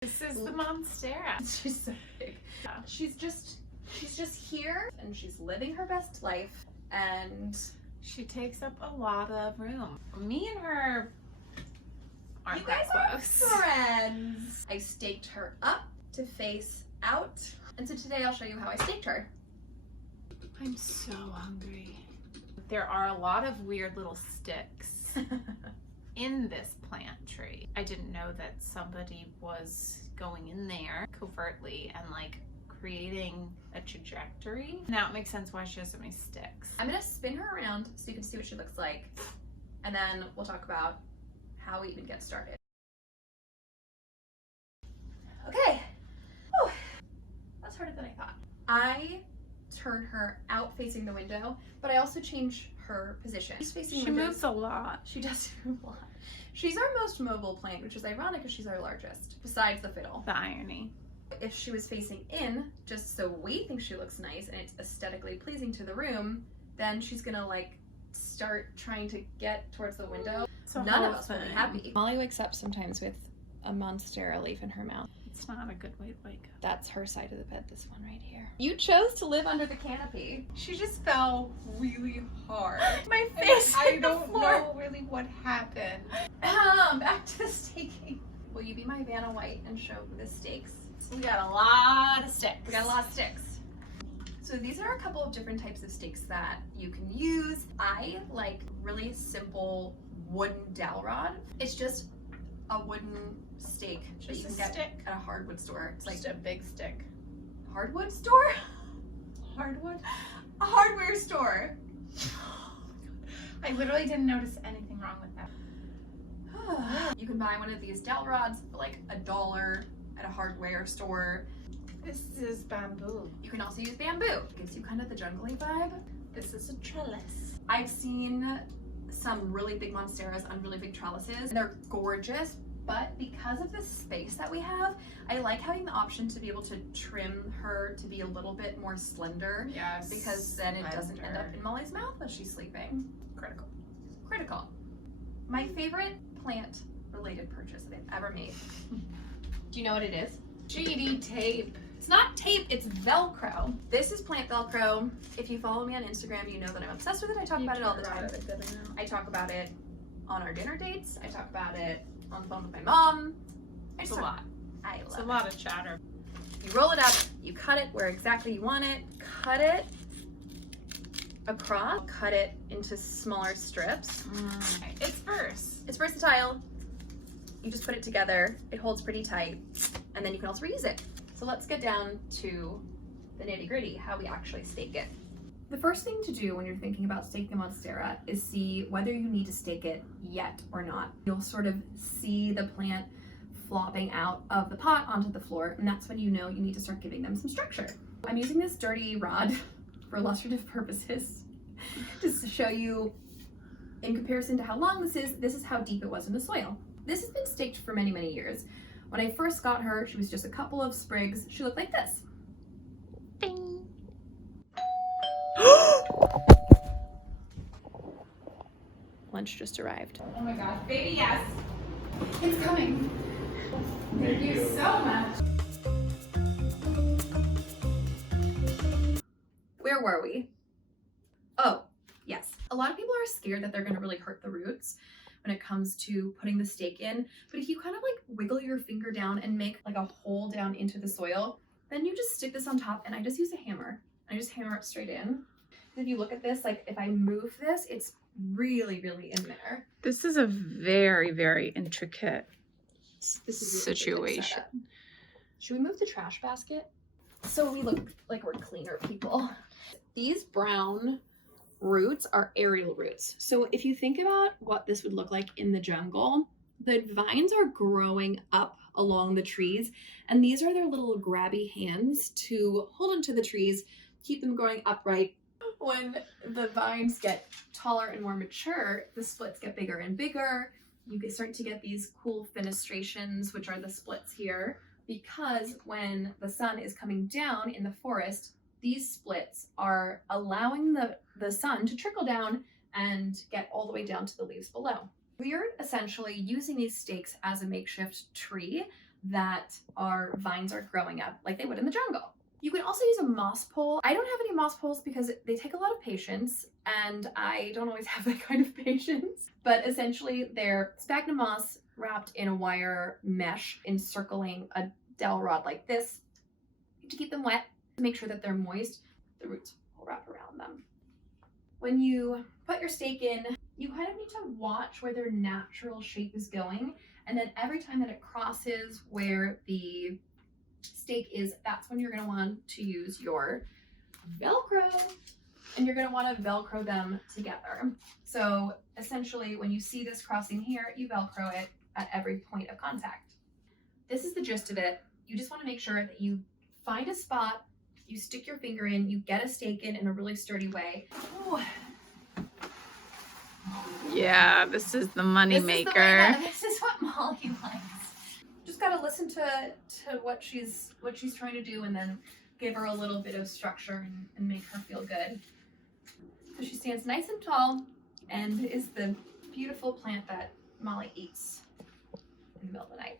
This is the Monstera. She's so big. Yeah. She's just here and she's living her best life, and She takes up a lot of room. Me and her aren't you guys that are close. friends. I staked her up to face out, and so today I'll show you how I staked her. I'm so hungry. There are a lot of weird little sticks in this plant tree. I didn't know that somebody was going in there covertly and like creating a trajectory. Now it makes sense why she has so many sticks. I'm gonna spin her around so you can see what she looks like, and then we'll talk about how we even get started. Okay. Whew. That's harder than I thought. I turn her out facing the window, but I also change her position. She's facing She windows. moves a lot. She does move a lot. She's our most mobile plant, which is ironic because she's our largest, besides the fiddle. The irony. If she was facing in, just so we think she looks nice and it's aesthetically pleasing to the room, then she's gonna like start trying to get towards the window. None of us will be happy. Molly wakes up sometimes with a Monstera leaf in her mouth. It's not a good way to wake up. That's her side of the bed, this one right here. You chose to live under the canopy. She just fell really hard. My face I hit the don't floor. know really what happened. Back to the staking. Will you be my Vanna White and show the stakes? We got a lot of sticks. We got a lot of sticks. So these are a couple of different types of stakes that you can use. I like really simple wooden dowel rod. It's just a wooden stake that you can get at a hardwood store. It's Just like a big stick. hardwood store? Hardwood? A hardware store. I literally didn't notice anything wrong with that. You can buy one of these dowel rods for like $1 at a hardware store. This is bamboo. You can also use bamboo. It gives you kind of the jungly vibe. This is a trellis. I've seen some really big monsteras on really big trellises. They're gorgeous, but because of the space that we have, I like having the option to be able to trim her to be a little bit more slender. Yes. Because then it doesn't end up in Molly's mouth as she's sleeping. Critical. Critical. My favorite plant related purchase that I've ever made. Do you know what it is? GD tape. It's not tape, it's Velcro. This is plant Velcro. If you follow me on Instagram, you know that I'm obsessed with it. I talk about it all the time. I talk about it on our dinner dates. I talk about it on the phone with my mom. It's a lot. I It's love a lot of chatter. You roll it up, you cut it where exactly you want it, cut it across, cut it into smaller strips. It's verse. It's versatile. You just put it together, it holds pretty tight, and then you can also reuse it. So let's get down to the nitty gritty, how we actually stake it. The first thing to do when you're thinking about staking a Monstera is see whether you need to stake it yet or not. You'll sort of see the plant flopping out of the pot onto the floor, and that's when you know you need to start giving them some structure. I'm using this dirty rod for illustrative purposes just to show you, in comparison to how long this is how deep it was in the soil. This has been staked for many, many years. When I first got her, she was just a couple of sprigs. She looked like this. Ding. Lunch just arrived. Oh my gosh, baby, yes. It's coming. Thank you so much. Where were we? Oh, yes. A lot of people are scared that they're gonna really hurt the roots when it comes to putting the stake in. But if you kind of like wiggle your finger down and make like a hole down into the soil, then you just stick this on top, and I just use a hammer. I just hammer it straight in. If you look at this, like if I move this, it's really, really in there. This is a very, very intricate This is situation. Should we move the trash basket? So we look like we're cleaner people. These brown roots are aerial roots. So if you think about what this would look like in the jungle, the vines are growing up along the trees, and these are their little grabby hands to hold onto the trees, keep them growing upright. When the vines get taller and more mature, the splits get bigger and bigger. You start to get these cool fenestrations, which are the splits here, because when the sun is coming down in the forest, these splits are allowing the sun to trickle down and get all the way down to the leaves below. We're essentially using these stakes as a makeshift tree that our vines are growing up like they would in the jungle. You can also use a moss pole. I don't have any moss poles because they take a lot of patience, and I don't always have that kind of patience. But essentially, they're sphagnum moss wrapped in a wire mesh encircling a dowel rod like this to keep them wet, to make sure that they're moist. The roots will wrap around them. When you put your stake in, you kind of need to watch where their natural shape is going, and then every time that it crosses where the stake is, that's when you're going to want to use your Velcro, and you're going to want to Velcro them together. So essentially, when you see this crossing here, you Velcro it at every point of contact. This is the gist of it. You just want to make sure that you find a spot, you stick your finger in, you get a stake in a really sturdy way. Ooh. Yeah, this is the money maker. This is what Molly likes. Just gotta listen to what she's trying to do, and then give her a little bit of structure and make her feel good. So she stands nice and tall and is the beautiful plant that Molly eats in the middle of the night.